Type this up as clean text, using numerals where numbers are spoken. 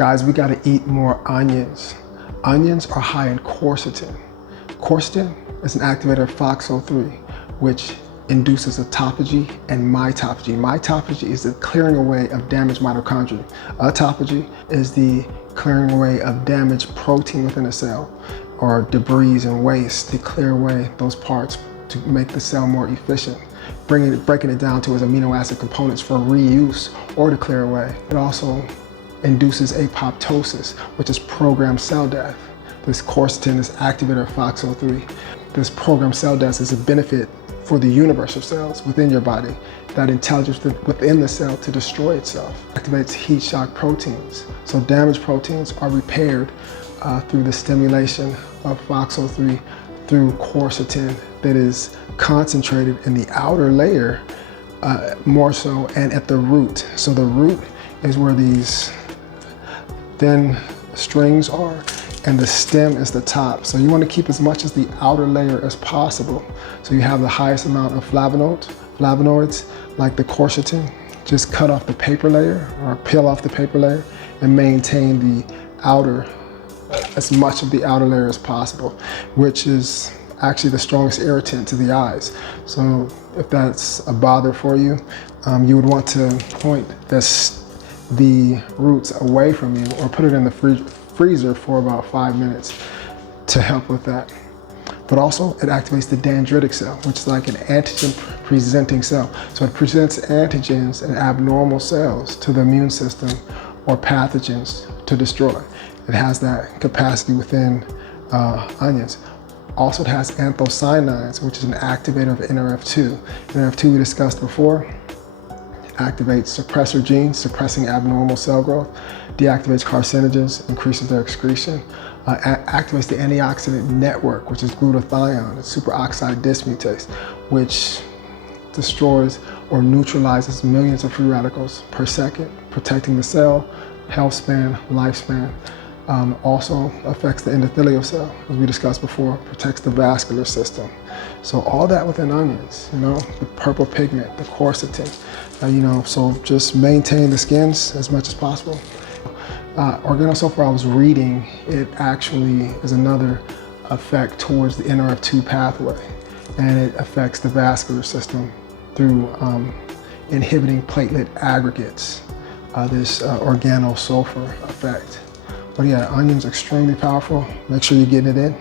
Guys, we gotta eat more onions. Onions are high in quercetin. Quercetin is an activator of FOXO3, which induces autophagy and mitophagy. Mitophagy is the clearing away of damaged mitochondria. Autophagy is the clearing away of damaged protein within a cell, or debris and waste to clear away those parts to make the cell more efficient. Breaking it down to its amino acid components for reuse or to clear away. It also induces apoptosis, which is programmed cell death. This quercetin is activator of FOXO3. This programmed cell death is a benefit for the universe of cells within your body, that intelligence within the cell to destroy itself. Activates heat shock proteins. So damaged proteins are repaired through the stimulation of FOXO3 through quercetin that is concentrated in the outer layer more so, and at the root. So the root is where these thin strings are, and the stem is the top. So you want to keep as much as the outer layer as possible. So you have the highest amount of flavonoids like the quercetin. Just cut off the paper layer or peel off the paper layer and maintain the outer, as much of the outer layer as possible, which is actually the strongest irritant to the eyes. So if that's a bother for you, you would want to point the roots away from you or put it in the freezer for about 5 minutes to help with that. But also it activates the dendritic cell, which is like an antigen presenting cell. So it presents antigens and abnormal cells to the immune system or pathogens to destroy. It has that capacity within onions. Also, it has anthocyanins, which is an activator of NRF2. NRF2 we discussed before. Activates suppressor genes, suppressing abnormal cell growth, deactivates carcinogens, increases their excretion, activates the antioxidant network, which is glutathione, and superoxide dismutase, which destroys or neutralizes millions of free radicals per second, protecting the cell, health span, lifespan. Also affects the endothelial cell, as we discussed before, protects the vascular system. So all that within onions, the purple pigment, the quercetin, so just maintain the skins as much as possible. Organosulfur, I was reading, it actually is another effect towards the NRF2 pathway, and it affects the vascular system through inhibiting platelet aggregates, this organosulfur effect. But yeah, onion's extremely powerful. Make sure you're getting it in.